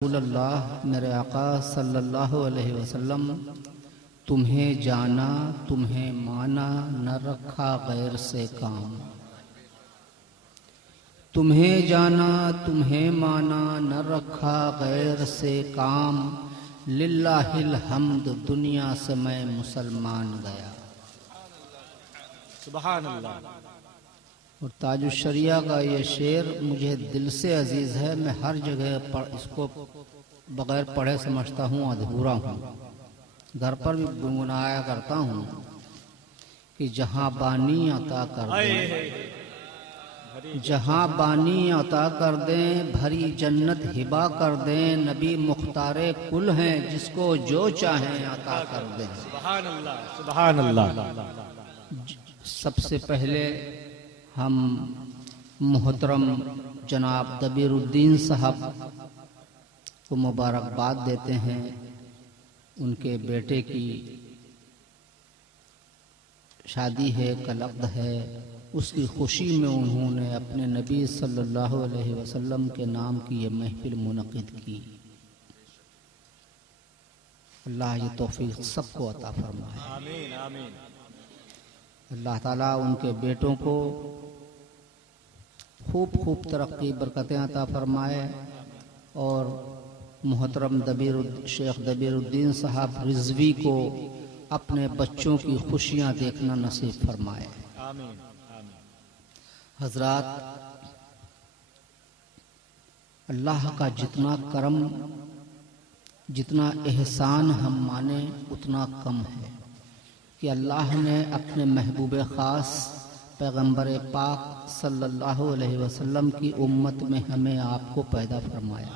अल्लाह मेरे आका सल्लल्लाहु अलैहि वसल्लम, तुम्हें जाना तुम्हें माना न रखा गैर से काम। तुम्हें जाना तुम्हें माना न रखा गैर से काम। लिल्लाहिल हम्द दुनिया से मैं मुसलमान गया। सुभान अल्लाह। और ताजुश्शरिया का ये शेर मुझे दिल से अजीज़ है। मैं हर जगह इसको बग़ैर पढ़े समझता हूँ अधूरा हूँ। घर पर भी गुनगुनाया करता हूँ कि जहाँ बानी अता कर दें, जहाँ बानी अता कर दें, भरी जन्नत हिबा कर दें। नबी मुख्तारे कुल हैं, जिसको जो चाहें अता कर दें। सुभान अल्लाह, सुभान अल्लाह। सबसे पहले हम मोहतरम जनाब दबीरुद्दीन साहब को मुबारकबाद देते हैं। उनके बेटे की शादी है, कल अक़्द है। उसकी खुशी में उन्होंने अपने नबी सल्लल्लाहु अलैहि वसल्लम के नाम की ये महफिल मुनक़िद की। अल्लाह ये तौफीक सबको अता फरमाए। आमीन आमीन। अल्लाह ताला उनके बेटों को खूब खूब तरक्की बरकतें अता फरमाए और मोहतरम शेख दबीरुद्दीन साहब रिजवी को अपने बच्चों की खुशियां देखना नसीब फरमाए। आमीन आमीन। हजरात, अल्लाह का जितना करम, जितना एहसान हम माने उतना कम है कि अल्लाह ने अपने महबूब ख़ास पैगंबर पाक सल्लल्लाहु अलैहि वसल्लम की उम्मत में हमें आपको पैदा फरमाया।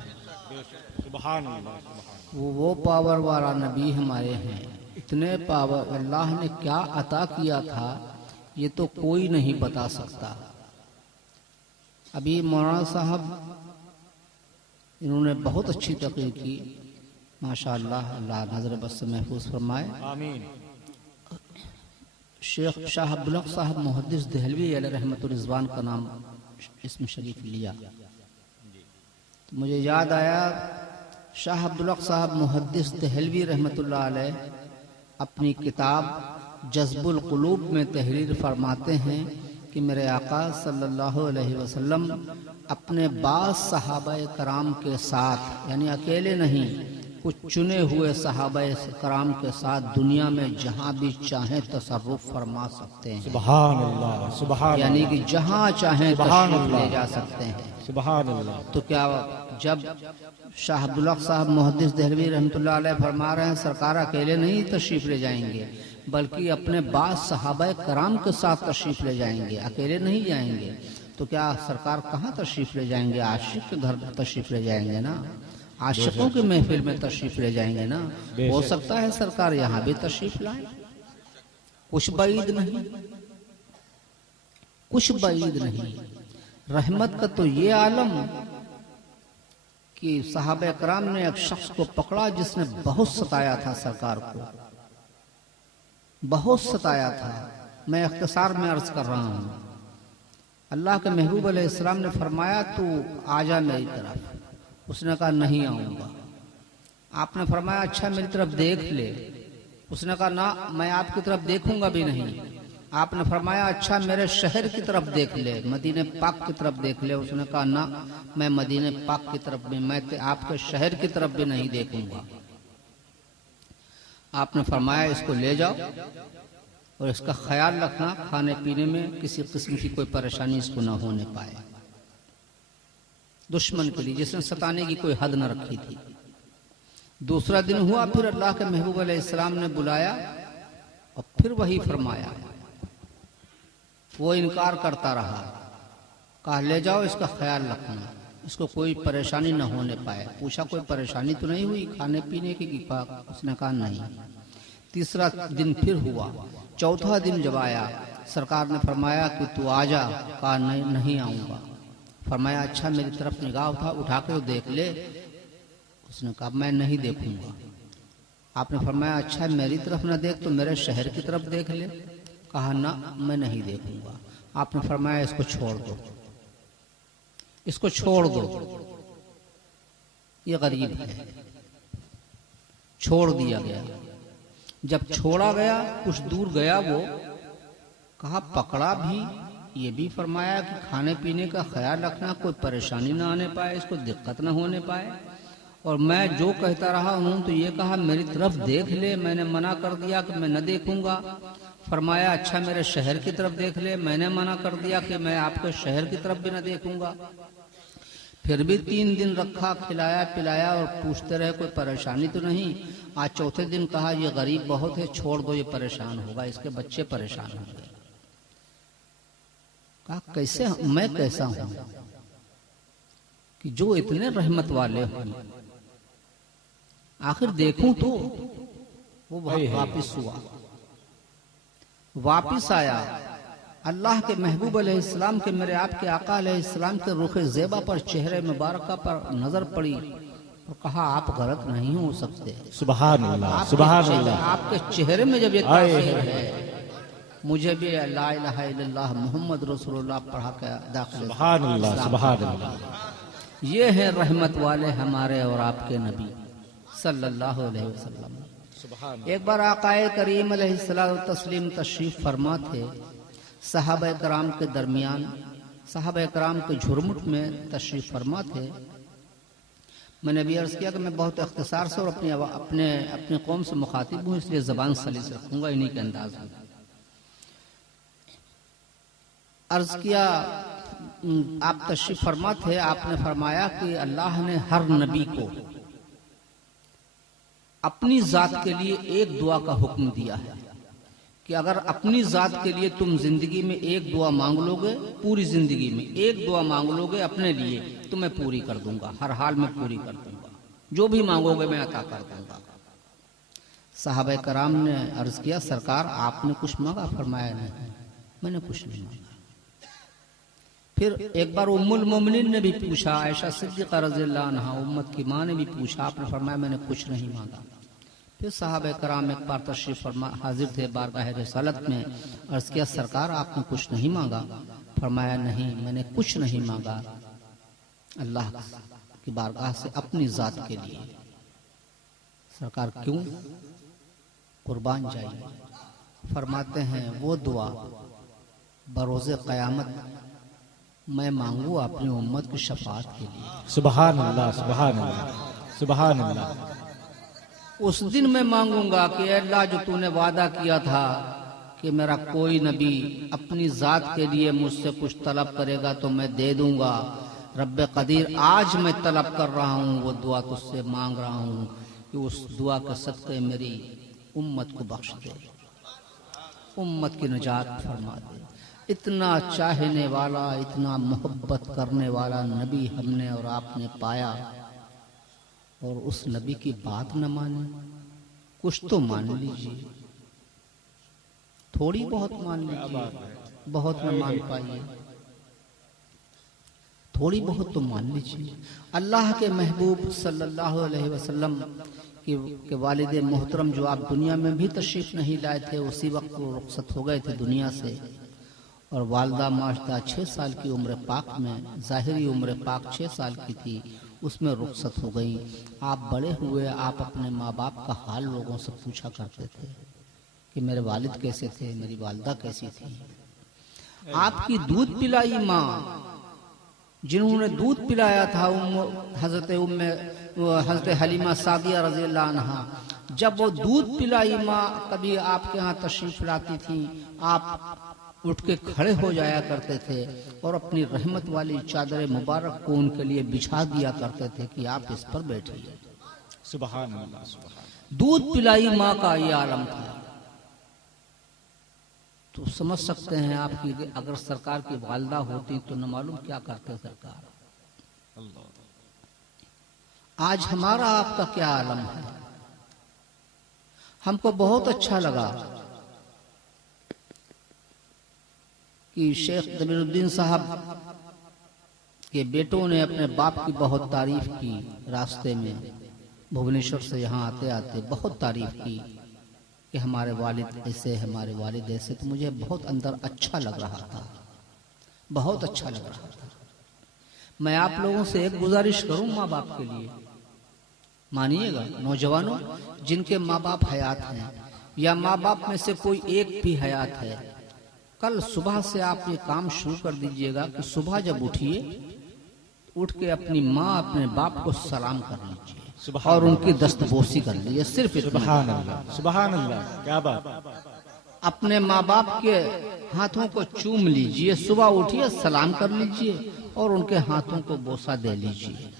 सुभान अल्लाह। वो पावर वाला नबी हमारे हैं। इतने पावर अल्लाह ने क्या अता किया था ये तो कोई नहीं बता सकता। अभी मौलाना साहब इन्होंने बहुत अच्छी तकरीर की, माशाअल्लाह। अल्लाह नजर बस से महफूज फरमाए। आमीन। शेख शाह अब्दुल हक साहब मुहद्दिस देहलवी अलैहि रहमतुर रिज़वान का नाम इसमें शरीफ लिया तो मुझे याद आया, शाह अब्दुल हक साहब मुहद्दिस देहलवी रहमतुल्लाह अलैह अपनी किताब जज़्बुल क़ुलूब में तहरीर फरमाते हैं कि मेरे आका सल्लल्लाहु अलैहि वसल्लम अपने बाज़ सहाबाए कराम के साथ, यानी अकेले नहीं, कुछ चुने हुए सहाबाए कराम के साथ दुनिया में जहाँ भी चाहें तसर्रुफ फरमा सकते हैं। सुभान अल्लाह, सुभान। यानी कि जहाँ चाहें तशरीफ ले जा सकते हैं। सुभान अल्लाह। तो क्या जब शाह अब्दुल हक साहब मुहद्दिस देहलवी रहमतुल्लाह अलैह फरमा रहे हैं सरकार अकेले नहीं तशरीफ ले जाएंगे, बल्कि अपने बाज़ सहाबाए कराम के साथ तशरीफ ले जाएंगे, अकेले नहीं जाएंगे। तो क्या सरकार कहाँ तशरीफ ले जाएंगे? आशिक के घर तशरीफ ले जाएंगे ना, आशिकों की महफिल में तशरीफ ले जाएंगे ना। हो सकता है सरकार यहाँ भी तशरीफ लाए, कुछ बईद नहीं, कुछ बईद नहीं। रहमत का तो ये आलम कि सहाबा कराम ने एक शख्स को पकड़ा जिसने बहुत सताया था सरकार को, बहुत सताया था। मैं इख्तिसार में अर्ज कर रहा हूँ। अल्लाह के महबूब अलैहिस्सलाम ने फरमाया तू आजा मेरी तरफ। उसने कहा नहीं आऊँगा। आपने फरमाया अच्छा मेरी तरफ देख ले। उसने कहा ना मैं आपकी तरफ देखूंगा भी नहीं। आपने फरमाया अच्छा मेरे शहर की तरफ देख ले, मदीने पाक की तरफ देख ले। उसने कहा ना मैं मदीने पाक की तरफ भी, मैं आपके शहर की तरफ भी नहीं देखूंगा। आपने फरमाया इसको ले जाओ और इसका ख्याल रखना खाने पीने में किसी किस्म की कोई परेशानी इसको न होने पाए। दुश्मन के लिए जिसने सताने की कोई हद न रखी थी। दूसरा दिन हुआ, फिर अल्लाह के महबूब अलैहिस्सलाम ने बुलाया और फिर वही फरमाया। वो इनकार करता रहा। कहा ले जाओ इसका ख्याल रखना, इसको कोई परेशानी न होने पाए। पूछा कोई परेशानी तो नहीं हुई खाने पीने की? उसने कहा नहीं। तीसरा दिन फिर हुआ। चौथा दिन जब आया सरकार ने फरमाया कि तू आजा। कहा नहीं आऊँगा। फरमाया अच्छा मेरी तरफ निगाह उठा के देख ले। उसने कहा मैं नहीं देखूंगा। आपने फरमाया अच्छा मेरी तरफ ना देख तो मेरे शहर की तरफ देख ले। कहा ना मैं नहीं देखूंगा। आपने फरमाया इसको छोड़ दो, इसको छोड़ दो। ये गरीब है, छोड़ दिया गया। जब छोड़ा गया कुछ दूर गया वो, कहा पकड़ा भी, ये भी फरमाया कि खाने पीने का ख्याल रखना, कोई परेशानी ना आने पाए, इसको दिक्कत ना होने पाए। और मैं जो कहता रहा उन्होंने तो ये कहा मेरी तरफ देख ले, मैंने मना कर दिया कि मैं न देखूंगा। फरमाया अच्छा मेरे शहर की तरफ देख ले, मैंने मना कर दिया कि मैं आपके शहर की तरफ भी न देखूंगा। फिर भी 3 दिन रखा, खिलाया पिलाया और पूछते रहे कोई परेशानी तो नहीं। आज चौथे दिन कहा ये गरीब बहुत है, छोड़ दो, ये परेशान होगा, इसके बच्चे परेशान होंगे। कहा कैसे मैं कैसा हूं कि जो इतने रहमत वाले हों, आखिर देखूं तो। वो वापिस हुआ, वापिस आया, अल्लाह के महबूब अलैहिस्सलाम के, मेरे आपके आका अलैहिस्सलाम के रुख ज़ेबा पर, चेहरे मुबारक पर नजर पड़ी और कहा आप गलत नहीं हो सकते। सुभान अल्लाह, सुभान अल्लाह। आपके चेहरे में जब ये तासीर है, मुझे भी ला इलाहा इल्लल्लाह मुहम्मद रसूलुल्लाह पढ़ा के दाखिल। सुभान अल्लाह, सुभान अल्लाह। ये है रहमत वाले हमारे और आपके नबी सल्लल्लाहु अलैहि वसल्लम। एक बार आकाए करीम अलैहिस्सलाम तस्लीम तशरीफ फरमा थे, सहाबा कराम के दरमियान, सहाबा कराम के झुरमुट में तशरीफ फरमा थे। मैंने भी अर्ज किया कि मैं बहुत इख्तिसार से और अपने कौम से मुखातिब हूँ, इसलिए ज़बान सलीस रखूंगा इन्हीं के अंदाज में। अर्ज किया आप तशरीफ फरमा थे, आपने फरमाया कि अल्लाह ने हर नबी को अपनी जात के लिए एक दुआ का हुक्म दिया है कि अगर अपनी जात के लिए तुम जिंदगी में एक दुआ मांग लोगे, पूरी जिंदगी में एक दुआ मांग लोगे अपने लिए, तो मैं पूरी कर दूंगा, हर हाल में पूरी कर दूंगा, जो भी मांगोगे मैं अता कर दूंगा। साहबे कराम ने अर्ज किया सरकार आपने कुछ मांगा? फरमाया नहीं, मैंने कुछ नहीं मांगा। फिर एक बार उम्मुल मोमिनीन ने भी पूछा, आयशा सिद्दीक़ा रज़ियल्लाहु अन्हा उम्मत की माँ ने भी पूछा, आपने फरमाया मैंने कुछ नहीं मांगा। फिर साहबे कराम एक बार तशरीफ फरमा हाजिर थे बारगाह रिसालत में, अर्ज किया सरकार आपने कुछ नहीं मांगा? फरमाया नहीं, मैंने कुछ नहीं मांगा अल्लाह की बारगाह से अपनी जात के लिए। सरकार क्यों? कुर्बान जाइए। फरमाते हैं वो दुआ बरोज़े क़यामत मैं मांगू अपनी उम्मत की शफाअत के लिए। सुभान अल्लाह, सुभान अल्लाह, सुभान अल्लाह। उस दिन मैं मांगूंगा कि अल्लाह जो तूने वादा किया था कि मेरा कोई नबी अपनी जात के लिए मुझसे कुछ तलब करेगा तो मैं दे दूंगा, रब्बे कदीर आज मैं तलब कर रहा हूँ, वो दुआ तुझसे मांग रहा हूँ कि उस दुआ के सदक़े मेरी उम्मत को बख्श दे, उम्मत की निजात फरमा दे। इतना चाहने वाला, इतना मोहब्बत करने वाला नबी हमने और आपने पाया, और उस नबी की बात न माने। कुछ तो मान लीजिए, थोड़ी बहुत मान लीजिए, बहुत न मान पाइए, थोड़ी बहुत तो मान लीजिए। अल्लाह के महबूब सल्लल्लाहु अलैहि वसल्लम के वालिद मोहतरम जो आप दुनिया में भी तशरीफ नहीं लाए थे, उसी वक्त वो रुखसत हो गए थे दुनिया से, और वालदा माशदा 6 साल की उम्र पाक में, ज़ाहिरी उम्र पाक 6 साल की थी, उसमें रुखसत हो गई। आप बड़े हुए, आप अपने माँ बाप का हाल लोगों से पूछा करते थे कि मेरे वालिद कैसे थे, मेरी वालदा कैसी थी। आपकी दूध पिलाई माँ, जिन्होंने दूध पिलाया था हजरत हलीमा सादिया रज़ियल्लाहु अन्हा, जब वो दूध पिलाई माँ कभी आपके यहाँ तशरीफ लाती थी, आप उठ के खड़े हो जाया करते थे और अपनी रहमत वाली चादर मुबारक को उनके लिए बिछा दिया करते थे कि आप इस पर बैठिए। सुभान अल्लाह, सुभान। दूध पिलाई माँ का ये आलम था। तो समझ सकते हैं आपकी अगर सरकार की वालदा होती तो न मालूम क्या करते सरकार। आज हमारा आपका क्या आलम है। हमको बहुत अच्छा लगा कि शेख जमीरुद्दीन साहब के बेटों ने अपने बाप की बहुत तारीफ की, रास्ते में भुवनेश्वर से यहाँ आते आते बहुत तारीफ की कि हमारे वालिद ऐसे, हमारे वालिद ऐसे। तो मुझे बहुत अंदर अच्छा लग रहा था, बहुत अच्छा लग रहा था। मैं आप लोगों से एक गुजारिश करूं माँ बाप के लिए मानिएगा नौजवानों, जिनके माँ बाप हयात हैं या माँ बाप में से कोई एक भी हयात है, कल सुबह से आप ये काम शुरू कर दीजिएगा कि सुबह जब उठिए, उठ के अपनी माँ अपने बाप को सलाम कर लीजिए और उनकी दस्तबोसी कर लीजिए। सिर्फ इतना। सुभान अल्लाह, सुभान अल्लाह, क्या बात। अपने माँ बाप के हाथों को चूम लीजिए, सुबह उठिए सलाम कर लीजिए और उनके हाथों को बोसा दे लीजिए।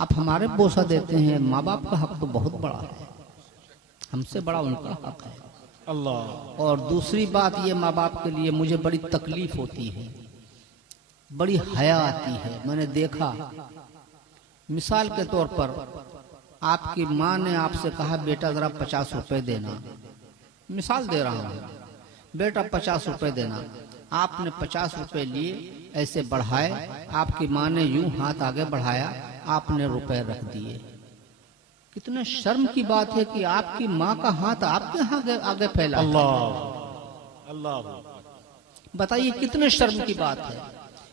आप हमारे बोसा देते हैं, माँ बाप का हक तो बहुत बड़ा है, हमसे बड़ा उनका हक है। अल्लाह। और दूसरी बात ये, माँ बाप के लिए मुझे बड़ी तकलीफ होती है, बड़ी हया आती है। मैंने देखा, मिसाल के तौर पर आपकी माँ ने आपसे कहा बेटा जरा 50 रुपए देना, मिसाल दे रहा हूँ, बेटा 50 रुपए देना। आपने 50 रुपए लिए, ऐसे बढ़ाए, आपकी माँ ने यूं हाथ आगे बढ़ाया, आपने रुपए रख दिए। कितने शर्म की बात है कि आपकी माँ का हाथ आपके आगे फैला। अल्लाह अल्लाह। बताइए कितने शर्म की बात है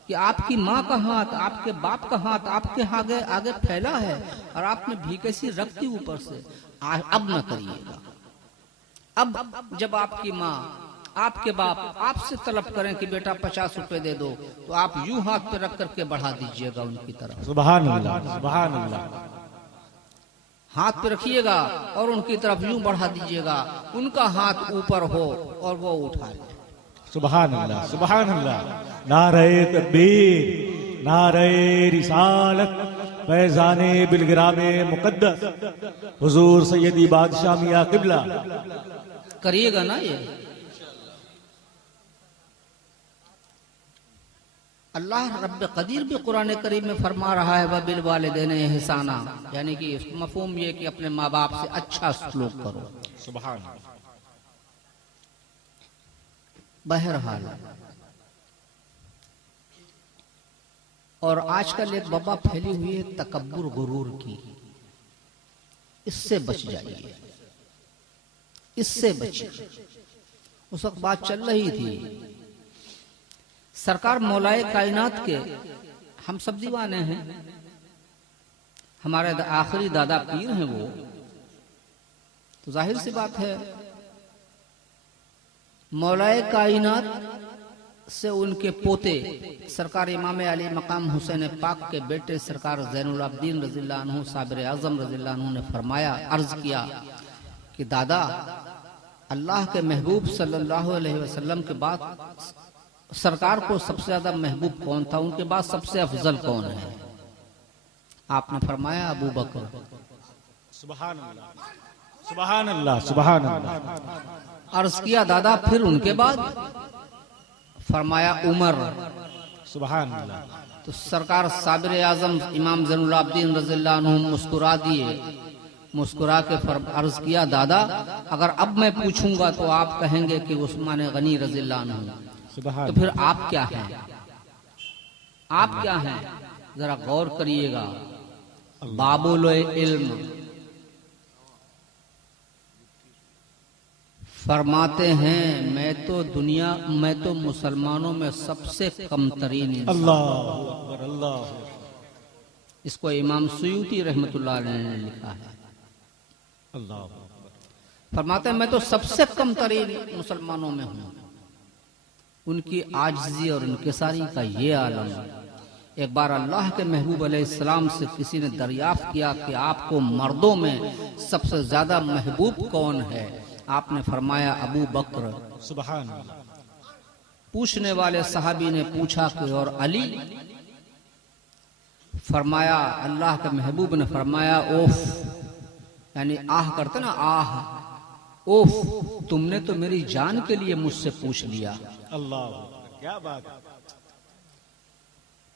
कि आपकी माँ का हाथ, आपके बाप का हाथ आपके आगे आगे फैला है और आपने भीख ऐसी रख दी ऊपर से। अब न करिएगा। अब जब आपकी माँ, आपके बाप आपसे तलब करें कि बेटा 50 रुपए दे दो, तो आप यूं हाथ पे रख करके बढ़ा दीजिएगा उनकी तरफ। सुभान अल्लाह, सुभान अल्लाह। हाथ पे रखिएगा और उनकी तरफ यूं बढ़ा दीजिएगा, उनका हाथ ऊपर हो और वो उठाए। सुभान अल्लाह, सुभान अल्लाह। नारे तकबीर, नारे रिसालत, फैज़ाने बिलग्रामे मुक़द्दस, हुजूर सैयदी बादशाह मियां किबला। करिएगा ना ये। अल्लाह रब्बे कदीर भी कुरान करीम में फरमा रहा है वबिल वालिदैन इहसाना, यानी कि मफहूम ये कि अपने माँ बाप से अच्छा सलूक करो। सुभान। बहरहाल, और आजकल एक वबा फैली हुई है तकब्बुर गुरूर की, इससे बच जाइए, इससे बचिए। उस वक्त बात चल रही थी, सरकार मौलाए कायनात के, हम सब दीवाने हैं, हमारे आखिरी दादा पीर हैं वो, तो जाहिर सी बात है मौलाए कायनात से उनके पोते सरकार इमाम अली मकाम हुसैन पाक के बेटे सरकार ज़ैनुल आबिदीन रज़ियल्लाहु अन्हु साबिर आज़म रज़ियल्लाहु अन्हु ने फरमाया, अर्ज किया कि दादा, अल्लाह के महबूब सल्लल्लाहु अलैहि वसल्लम के बाद सरकार को सबसे ज्यादा महबूब कौन था, उनके बाद सबसे अफजल कौन है? आपने फरमाया अबू बकर। सुभान अल्लाह, सुभान अल्लाह, सुभान अल्लाह। अर्ज किया दादा फिर उनके बाद? फरमाया उमर। सुभान अल्लाह। तो सरकार साबिर आजम इमाम ज़ैनुल आबिदीन रज़ियल्लाहु अन्हु मुस्कुरा दिए, मुस्कुरा के अर्ज किया दादा, अगर अब मैं पूछूंगा तो आप कहेंगे कि उस्मान गनी रज़ियल्लाहु अन्हु, तो फिर आप क्या हैं? आप क्या हैं? जरा गौर करिएगा। बाबुल इल्म फरमाते हैं, मैं तो मुसलमानों में सबसे कम तरीन इंसान। अल्लाह अकबर, अल्लाह। इसको इमाम सुयूती रहमतुल्लाह अलैह ने लिखा है। अल्लाह फरमाते हैं मैं तो सबसे कम तरीन मुसलमानों में हूँ। उनकी आजिज़ी और इनकिसारी का ये आलम। एक बार अल्लाह के महबूब अलैहिस्सलाम से किसी ने दरियाफ्त किया कि आपको मर्दों में सबसे ज्यादा महबूब कौन है? आपने फरमाया अबू बकर। सुभान अल्लाह। पूछने वाले सहाबी ने पूछा कि और अली? फरमाया, अल्लाह के महबूब ने फरमाया ओफ, यानी आह करते ना, आह, ओफ, तुमने तो मेरी जान के लिए मुझसे पूछ लिया। अल्लाह, क्या बात है।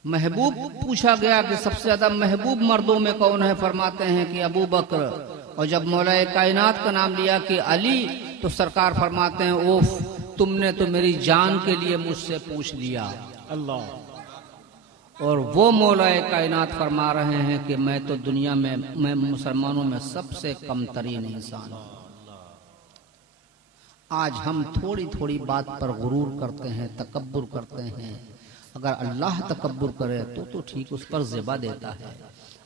महबूब पूछा गया कि सबसे ज्यादा महबूब मर्दों में कौन है? फरमाते हैं कि अबू बकर। और जब मौलाए कायनात का नाम लिया कि अली, तो सरकार फरमाते हैं ओफ, तुमने तो मेरी जान के लिए मुझसे पूछ लिया। अल्लाह। और वो मौलाए कायनात फरमा रहे हैं कि मैं तो दुनिया में, मैं मुसलमानों में सबसे कम तरीन इंसान हूं। आज हम थोड़ी थोड़ी बात पर गुरूर करते हैं, तकब्बुर करते हैं। अगर अल्लाह तकब्बुर करे तो ठीक, उस पर ज़िबा देता है।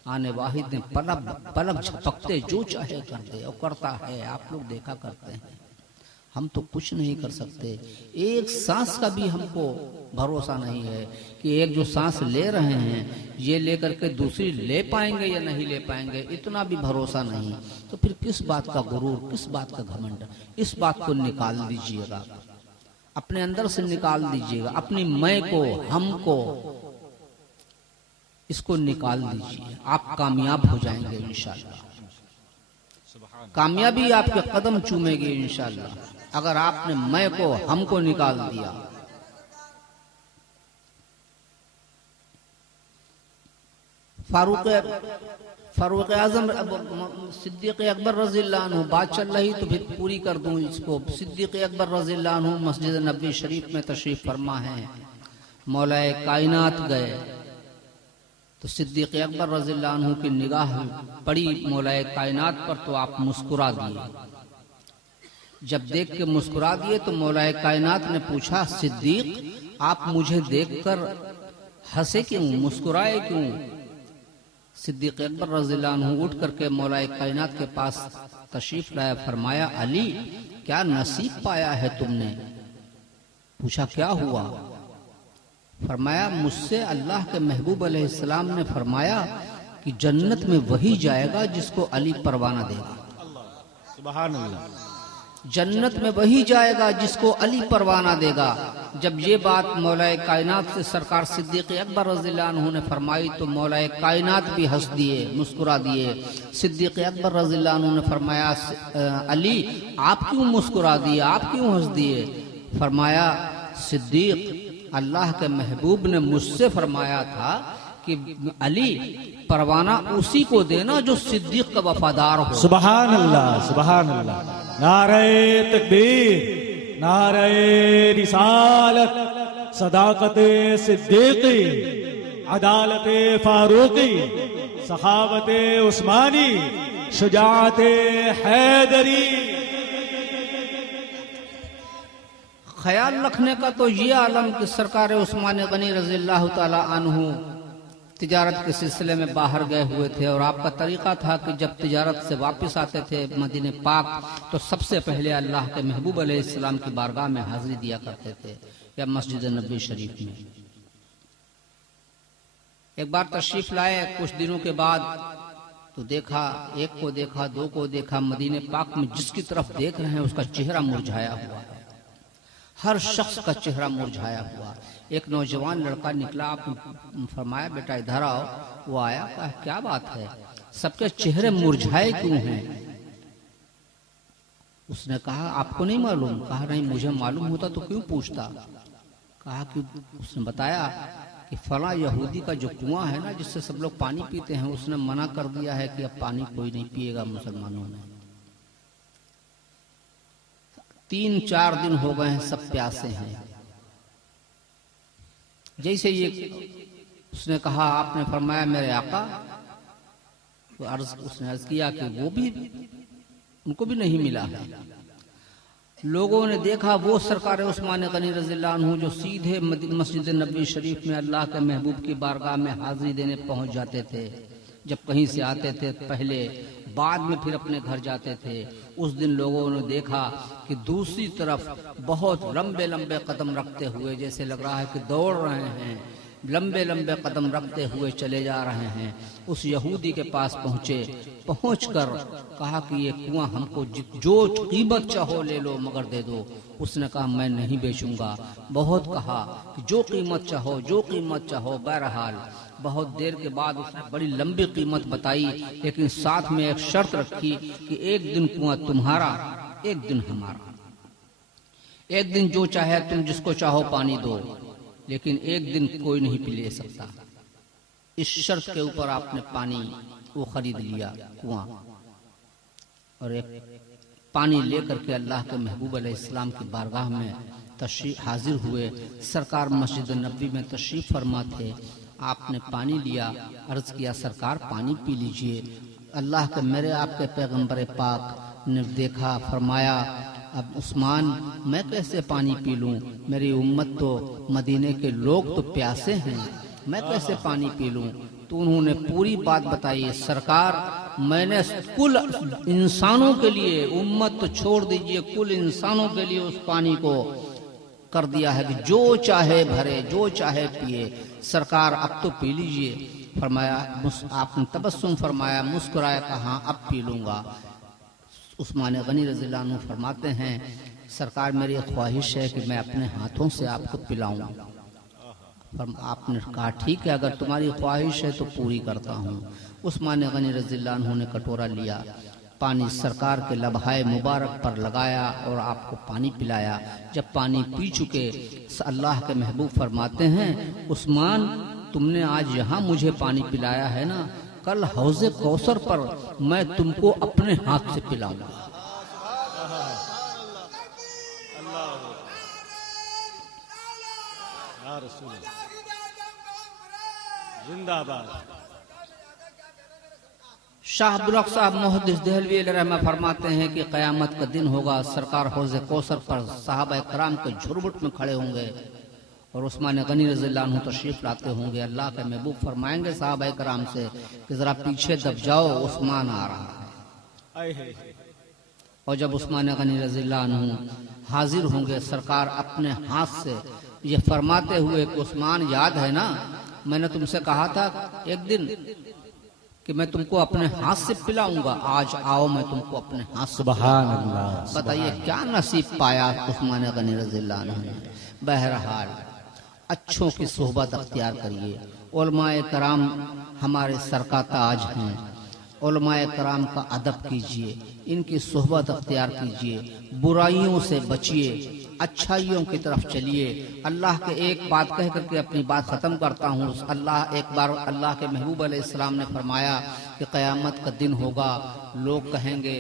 आने वाहिद ने पलक पलक झपकते जो चाहे कर दे और करता है। आप लोग देखा करते हैं, हम तो कुछ नहीं कर सकते। एक सांस का भी हमको भरोसा नहीं है कि एक जो सांस ले रहे हैं ये लेकर के दूसरी ले पाएंगे या नहीं ले पाएंगे, इतना भी भरोसा नहीं। तो फिर किस बात का गुरूर, किस बात का घमंड? इस बात को निकाल दीजिएगा, अपने अंदर से निकाल दीजिएगा। अपनी मैं को, हमको, इसको निकाल दीजिए। आप कामयाब हो जाएंगे इंशाअल्लाह। कामयाबी आपके कदम चूमेगी इंशाअल्लाह अगर आपने मैं को, हमको निकाल दिया। फारूक आजम सिद्दीक अकबर रज़ियल्लाहु अन्हु, बात चल रही तो फिर पूरी कर दूं इसको। सिद्दीक अकबर रज़ियल्लाहु अन्हु मस्जिद नबवी शरीफ में तशरीफ फरमा है। मौलाए कायनात गए तो सिद्दीक अकबर रज़ियल्लाहु अन्हु की निगाह पड़ी मौलाए कायनात पर, तो आप मुस्कुरा दिए। जब देख के मुस्कुरा दिए तो मौलाए कायनात ने पूछा, सिद्दीक आप मुझे देखकर हंसे क्यों, मुस्कुराए क्यों? सिद्दीक अकबर रज़ियल्लाहु अन्हु उठ करके मौलाए कायनात के पास तशरीफ लाया। फरमाया, अली क्या नसीब पाया है तुमने? पूछा क्या हुआ? फरमाया, मुझसे अल्लाह के महबूब अलैहिस्सलाम ने फरमाया कि जन्नत में वही जाएगा जिसको अली परवाना देगा। सुभान अल्लाह। जन्नत में वही जाएगा जिसको अली परवाना देगा। जब ये बात मौलाए कायनात से सरकार सिद्दीक अकबर रज़ियल्लाहु अन्हु ने फरमाई तो मौलाए कायनात भी हंस दिए, मुस्कुरा दिए। सिद्दीक अकबर रज़ियल्लाहु अन्हु ने फरमाया, अली आप क्यों मुस्कुरा दिए, आप क्यों हंस दिए? फरमाया, सिद्दीक अल्लाह के महबूब ने मुझसे फरमाया था कि अली परवाना उसी को देना जो सिद्दीक का वफादार हो। सुभान अल्लाह, सुभान अल्लाह। नारे तकबीर, नारे रिसालत, सदाकत सिद्दीकी, अदालत फारूकी, सखावत उस्मानी, शुजाअत हैदरी। ख्याल रखने का तो ये आलम कि सरकार उस्मान गनी रज़ियल्लाहु ताला अन्हु तिजारत के सिलसिले में बाहर गए हुए थे और आपका तरीका था कि जब तिजारत से वापस आते थे मदीने पाक तो सबसे पहले अल्लाह के महबूब अलैहिस्सलाम की बारगाह में हाजिरी दिया करते थे या मस्जिद नबवी शरीफ में। एक बार तशरीफ लाए, कुछ दिनों के बाद तो देखा, एक को देखा, दो को देखा, मदीने पाक में जिसकी तरफ देख रहे हैं उसका चेहरा मुरझाया हुआ है। हर शख्स का चेहरा मुरझाया हुआ। एक नौजवान लड़का निकला, आप फरमाया बेटा इधर आओ। वो आया, कहा क्या बात है, सबके चेहरे मुरझाए क्यों हैं? उसने कहा आपको नहीं मालूम? कहा नहीं, मुझे मालूम होता तो क्यों पूछता। कहा कि उसने बताया कि फला यहूदी का जो कुआं है ना जिससे सब लोग पानी पीते हैं, उसने मना कर दिया है कि अब पानी कोई नहीं पिएगा मुसलमानों ने। 3-4 दिन हो गए हैं, सब प्यासे हैं। जैसे ये उसने कहा, आपने फरमाया मेरे आका, तो उसने अर्ज किया कि वो भी, उनको भी नहीं मिला है। लोगों ने देखा वो सरकार उस्मान गनी रज़ियल्लाहु अन्हु जो सीधे मस्जिद नबवी शरीफ में अल्लाह के महबूब की बारगाह में हाजिरी देने पहुंच जाते थे। जब कहीं से आते थे पहले, बाद में फिर अपने घर जाते थे। उस दिन लोगों ने देखा कि दूसरी तरफ बहुत लंबे लंबे कदम रखते हुए, जैसे लग रहा है कि दौड़ रहे हैं, लंबे लंबे कदम रखते हुए चले जा रहे हैं। उस यहूदी के पास पहुंचे, पहुंचकर कहा कि ये कुआं हमको जो कीमत चाहो ले लो मगर दे दो। उसने कहा मैं नहीं बेचूंगा। बहुत कहा कि जो कीमत चाहो, जो कीमत चाहो। बहरहाल बहुत देर के बाद उसने बड़ी लंबी कीमत बताई, लेकिन साथ में एक शर्त रखी कि एक दिन कुआं तुम्हारा, एक दिन हमारा। एक दिन जो चाहे तुम जिसको चाहो पानी दो, लेकिन एक दिन कोई नहीं पी ले सकता। इस शर्त के ऊपर आपने पानी वो खरीद लिया कुआं, और एक पानी लेकर के अल्लाह के महबूब अलैहिस्सलाम की बारगाह में तशरीफ हाजिर हुए। सरकार मस्जिद नबवी में तशरीफ फरमा थे। आपने पानी लिया, अर्ज किया सरकार पानी पी लीजिए। अल्लाह के मेरे आपके पैगंबर पाक ने देखा, फरमाया अब उस्मान मैं कैसे पानी पी लूं, मेरी उम्मत तो मदीने के लोग तो प्यासे हैं, मैं कैसे पानी पी लूं। तो उन्होंने पूरी बात बताई, सरकार मैंने कुल इंसानों के लिए, उम्मत तो छोड़ दीजिए, कुल इंसानों के लिए उस पानी को कर दिया है कि जो चाहे भरे, जो चाहे पिए, सरकार अब तो पी लीजिए। फरमाया, आपने तबस्सुम फरमाया, मुस्कुराया, कहा अब पी लूंगा। उस्मान गनी रज़ियल्लाहु अन्हु फरमाते हैं, सरकार मेरी ख्वाहिश है कि मैं अपने हाथों से आपको पिलाऊं। आपने कहा ठीक है, अगर तुम्हारी ख्वाहिश है तो पूरी करता हूँ। उस्मान गनी रज़ियल्लाहु अन्हु ने कटोरा लिया, पानी सरकार के लबहाए मुबारक पर लगाया और आपको पानी पिलाया। जब पानी पी चुके, अल्लाह के महबूब फरमाते हैं, उस्मान तुमने आज यहाँ मुझे पानी पिलाया है ना, कल हौज़े कौसर पर मैं तुमको अपने हाथ से पिलाऊंगा। जिंदाबाद। शाह अब्दुल हक साहब मुहद्दिस देहलवी रहमा फरमाते हैं कि क़यामत का दिन होगा, सरकार हौज़े कौसर पर सहाबा कराम के झुरमुट में खड़े होंगे और उस्मान गनी रज़ियल्लाहु अन्हु तशरीफ लाते होंगे। अल्लाह के महबूब फरमाएंगे सहाबा कराम से कि जरा पीछे दब जाओ, उस्मान आ रहा है। और जब उस्मान गनी रज़ियल्लाहु अन्हु हाजिर होंगे, सरकार अपने हाथ से ये फरमाते हुए कि उस्मान याद है ना, मैंने तुमसे कहा था एक दिन कि मैं तुमको अपने हाथ से पिलाऊंगा, आज आओ मैं तुमको अपने हाथ से। सुभान अल्लाह। बताइए क्या नसीब पाया उस्मान गनी रज़ियल्लाहु अन्हु ने। बहरहाल अच्छों की सोहबत अख्तियार करिए। उलमाए कराम हमारे सर का ताज हैं, उलमाए कराम का अदब कीजिए, इनकी सोहबत अख्तियार कीजिए, बुराइयों से बचिए, अच्छाइयों की तरफ चलिए। अल्लाह के एक बात कह करके अपनी बात ख़त्म करता हूँ। एक बार अल्लाह के महबूब अलैहिस्सलाम ने फरमाया कि क़यामत का दिन होगा, लोग कहेंगे,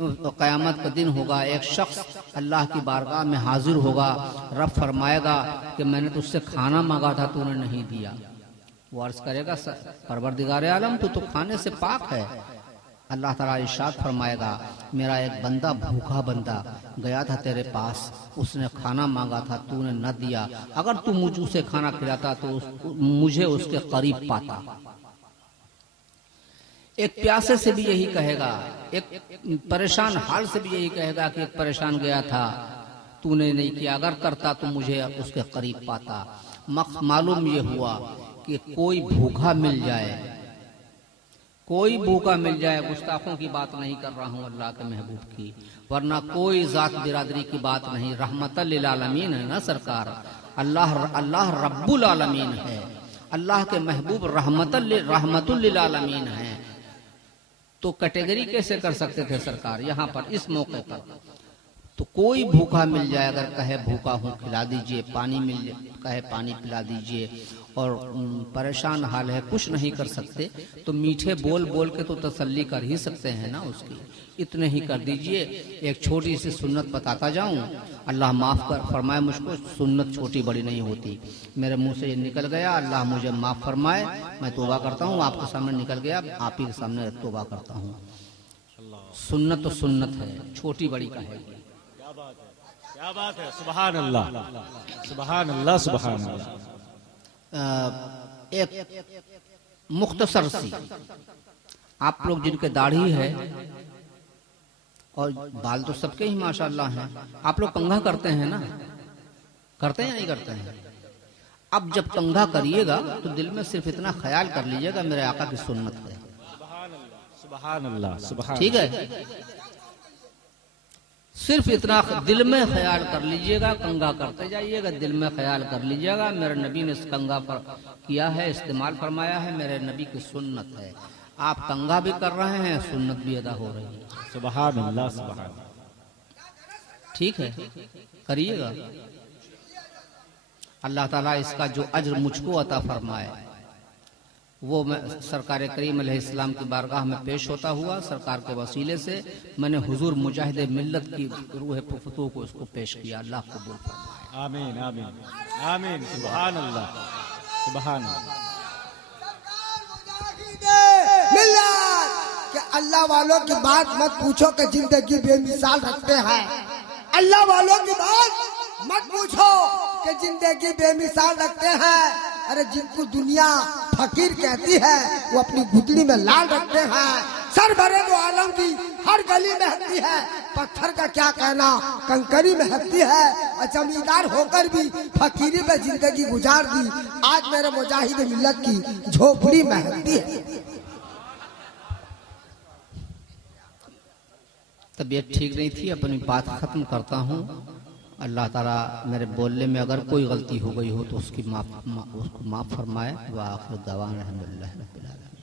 क़यामत का दिन होगा, एक शख्स अल्लाह की बारगाह में हाजिर होगा, रब फरमाएगा कि मैंने तुझसे खाना मांगा था, तूने नहीं दिया। वो अर्ज़ करेगा, परवरदिगार आलम तो खाने से पाक है। अल्लाह ताला इरशाद फरमाएगा, मेरा एक बंदा, भूखा बंदा गया था तेरे पास, उसने खाना मांगा था, तूने न दिया, अगर तू मुझे खाना खिलाता तो मुझे उसके करीब पाता। एक प्यासे से भी यही कहेगा, एक परेशान हाल से भी यही कहेगा कि एक परेशान गया था, तूने नहीं किया, अगर करता तो मुझे उसके करीब पाता। मालूम ये हुआ कि कोई भूखा मिल जाए, कोई भूखा मिल जाए, गुस्ताखों की बात नहीं कर रहा हूँ, अल्लाह के महबूब की, वरना कोई जात बिरादरी की बात नहीं, रहमतल लिल आलमीन है ना सरकार। अल्लाह रब्बुल आलमीन है, अल्लाह के महबूब रहमतुल लिल आलमीन है। तो कैटेगरी कैसे कर सकते थे सरकार यहाँ पर इस मौके पर? तो कोई भूखा मिल जाए, अगर कहे भूखा हूँ खिला दीजिए, पानी मिल जाए कहे पानी पिला दीजिए, और परेशान हाल है कुछ नहीं कर सकते, तो मीठे बोल बोल के तो तसल्ली कर ही सकते हैं ना उसकी, इतने ही कर दीजिए। एक छोटी सी सुन्नत बताता जाऊं, अल्लाह माफ़ कर फरमाए मुझको, सुन्नत छोटी बड़ी नहीं होती, मेरे मुंह से ये निकल गया, अल्लाह मुझे माफ़ फरमाए, मैं तौबा करता हूँ, आपके सामने निकल गया, आप ही के सामने तौबा करता हूँ। सुन्नत तो सुन्नत है, छोटी बड़ी का है। क्या बात है, सुभान अल्लाह, सुभान अल्लाह, सुभान अल्लाह। एक मुख्तसर सी, आप लोग जिनके दाढ़ी है और बाल तो सबके ही माशाअल्लाह हैं, आप लोग कंघा करते हैं ना, करते हैं या नहीं करते हैं? अब जब कंघा करिएगा तो दिल में सिर्फ इतना ख्याल कर लीजिएगा, मेरे आका की सुन्नत है। सुभान अल्लाह, सुभान, ठीक है, सिर्फ इतना दिल में ख्याल कर लीजिएगा, कंघा करते जाइएगा, दिल में ख्याल कर लीजिएगा, मेरे नबी ने इस कंघा पर किया है, इस्तेमाल फरमाया है, मेरे नबी की सुन्नत है। आप कंघा भी कर रहे हैं, सुन्नत भी अदा हो रही है। सुभान अल्लाह, सुभान, ठीक है, करिएगा। अल्लाह ताला इसका जो अज्र मुझको अता फरमाए, वो मैं सरकार करीम अलैहिस्सलाम की बारगाह में पेश होता हुआ, सरकार के वसीले से मैंने हुजूर मुजाहिद मिल्लत की रूह फुतू को इसको पेश किया। अल्लाह कबूल फरमाए। आमीन, आमीन, आमीन। सुभान अल्लाह, सुभान कि अल्लाह वालों की बात मत पूछो कि जिंदगी बेमिसाल रखते हैं। अल्लाह वालों की बात मत पूछो कि जिंदगी बेमिसाल रखते हैं। अरे जिनको दुनिया फकीर कहती है वो अपनी गुदड़ी में लाल रखते हैं। सर भरे वो आलम की हर गली महकती है, पत्थर का क्या कहना कंकरी महकती है। और जमींदार होकर भी फकीरी पे जिंदगी गुजार दी, आज मेरे मुजाहिद मिल्लत की झोपड़ी महकती है। तबीयत ठीक नहीं थी, अपनी बात खत्म करता हूँ। अल्लाह ताला मेरे बोलने में अगर कोई गलती हो गई हो तो उसको माफ फरमाए। व आखिर दवाना अल्हम्दुलिल्लाह रब्बिल आलमीन।